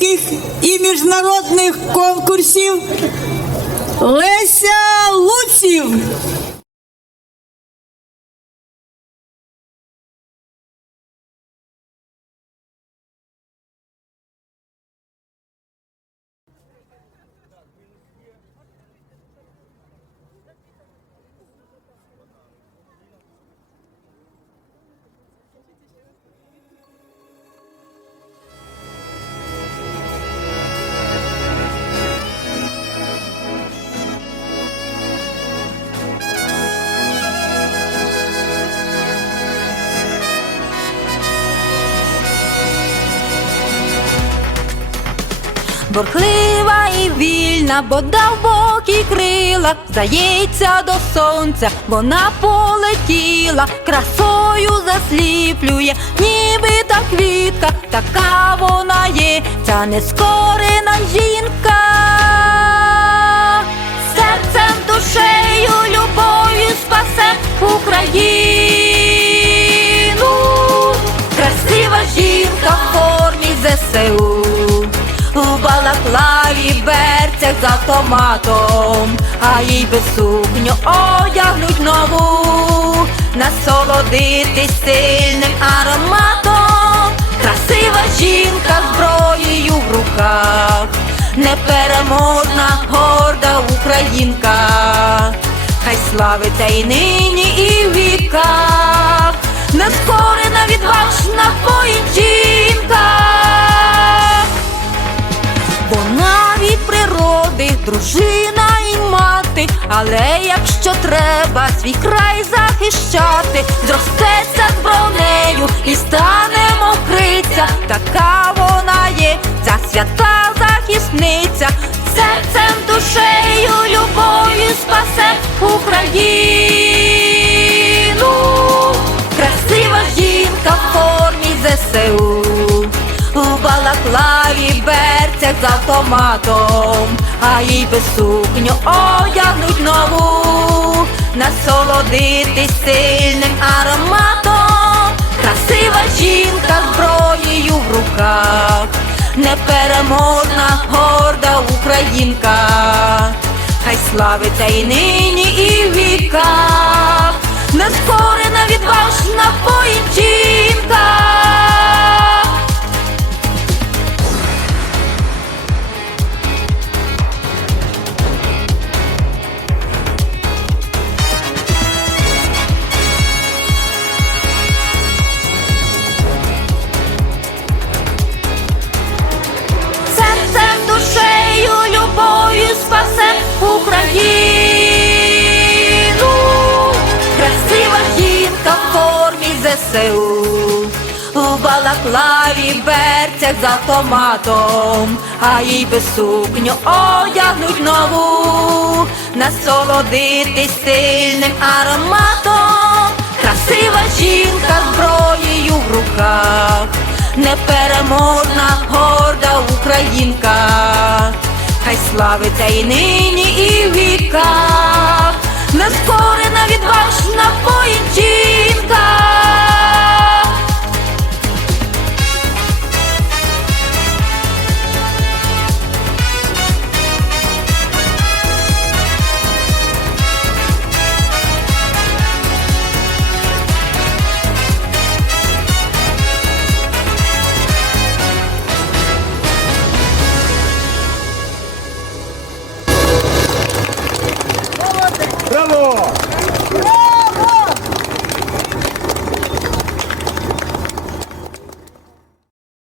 всеукраїнських і міжнародних конкурсів Леся Луців. Бурхлива і вільна, бо дав Бог і крила, здається до сонця, вона полетіла, красою засліплює, ніби та квітка, така вона є, ця нескорена жінка, серцем, душею, любов'ю спасе Україну, красива жінка з автоматом, а їй без сукню одягнуть нову, насолодитись сильним ароматом, красива жінка зброєю в руках, непереможна, горда українка, хай славиться і нині, і в віках, нескорена, відважна поїжджінка. Дружина і мати, але якщо треба свій край захищати, зростеться з бронею і стане мокриця, така вона є, ця свята захисниця, серцем, душею, любов'ю спасе Україну, берцях з автоматом, а їй без сукню одягнуть нову, насолодитись сильним ароматом, красива жінка зброєю в руках, непереможна, горда українка, хай славиться і нині, і в віках, нескорена, відважна поїжджінка. ЗСУ, у балаклаві берцях з автоматом, а їй без сукню одягнуть нову, насолодитись сильним ароматом, красива жінка зброєю в руках. Непереможна, горда українка, хай славиться і нині, і в 错。了